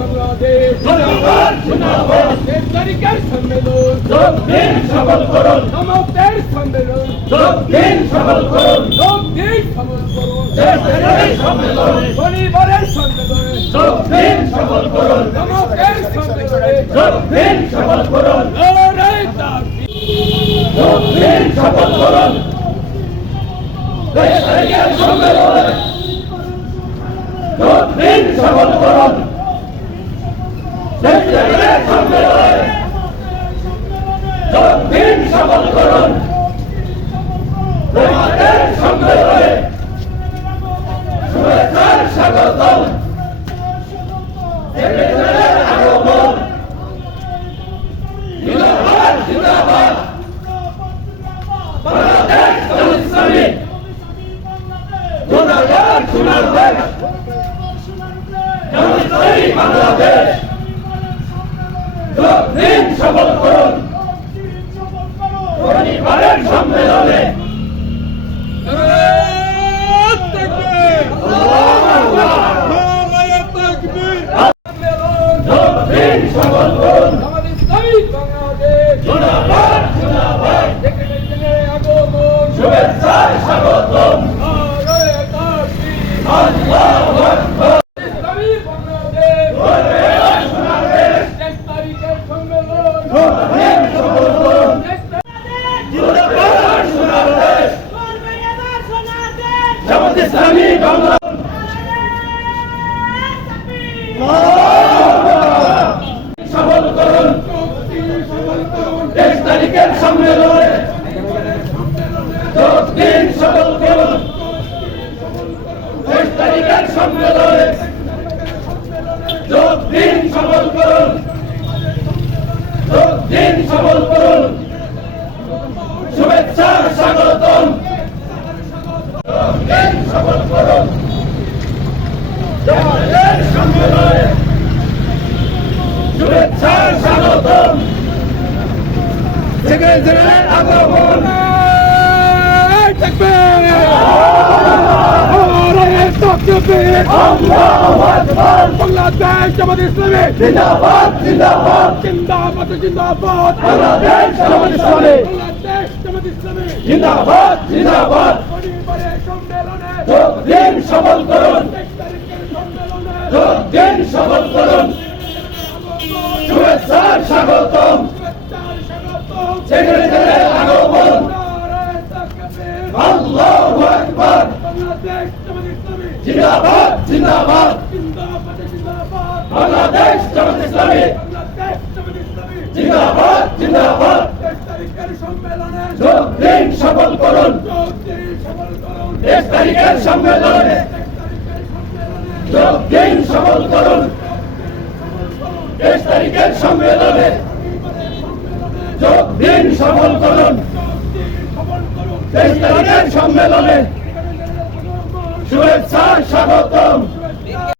বাংলাদেশ জিন্দাবাদ জিন্দাবাদ 23 তারিখের সম্মেলন যোগ দিন সফল করুন সমাপ্তের সম্মেলন যোগ দিন সফল করুন যোগ দিন সফল করুন দেশপ্রেমের সম্মেলন শনিবারের সম্মেলনে যোগ দিন সফল করুন সমাপ্তের সম্মেলনে যোগ দিন সফল করুন লড়াই তাকবীর যোগ দিন সফল করুন দেশপ্রেমের সম্মেলনে যোগ দিন সফল করুন দেশপ্রেমের সম্মেলনে যোগ দিন সফল করুন দেশের সম্মেলনে শুভেচ্ছার স্বাগতম সেক্রেটারির আগমন জিন্দাবাদ জিন্দাবাদ বাংলাদেশ ইসলামী গুণাগার সোনার দেশ ইসলামী বাংলাদেশ যোগ দিন সফল করুন পরিবারের সম্মেলনে যোগ দিন সফল করুন আমাদের ইসলামী বাংলাদেশ জিন্দাবাদ জিন্দাবাদ সেক্রেটারির আগমন শুভেচ্ছায় স্বাগতম লড়াই তাকবীর আল্লাহু আকবার ইসলামী বাংলাদেশ পরিবারের সোনার দেশ 23 তারিখের সম্মেলন যোগ দিন সফল করুন 23 জিন্দাবাদ সোনার দেশ জামাত ইসলামী বাংলা সফল করুন 23 তারিখের সম্মেলনে যোগ দিন সফল করুন 23 তারিখের সম্মেলনে যোগ দিন সফল করুন যোগ দিন সফল করুন শুভেচ্ছার স্বাগতম যোগ দিন সফল করুন দেশের সম্মেলনে শুভেচ্ছার স্বাগতম সেক্রেটারির আগমন আল্লাহু আকবার বাংলাদেশ জামাত ইসলামী জিন্দাবাদ জিন্দাবাদ জিন্দাবাদ জিন্দাবাদ বাংলাদেশ জামাত ইসলামী বাংলাদেশ জামাত ইসলামী জিন্দাবাদ জিন্দাবাদ পরিবারের সম্মেলনে যোগ দিন সফল করুন 23 তারিখের সম্মেলনে যোগ দিন সফল করুন শুভেচ্ছার স্বাগতম শুভেচ্ছার স্বাগতম সেক্রেটারির আগমন লড়াই তাকবীর আল্লাহু আকবার বাংলাদেশ জামাত ইসলামী জিন্দাবাদ জিন্দাবাদ জিন্দাবাদ জিন্দাবাদ বাংলাদেশ জামাত ইসলামী বাংলাদেশ জামাত ইসলামী জিন্দাবাদ জিন্দাবাদ 23 তারিখের সম্মেলনে যোগ দিন সফল করুন যোগ দিন সফল করুন 23 তারিখের সম্মেলনে যোগ দিন সফল করুন 23 তারিখের সম্মেলনে যোগ দিন সফল করুন 23 তারিখের সম্মেলনে শুভেচ্ছার স্বাগতম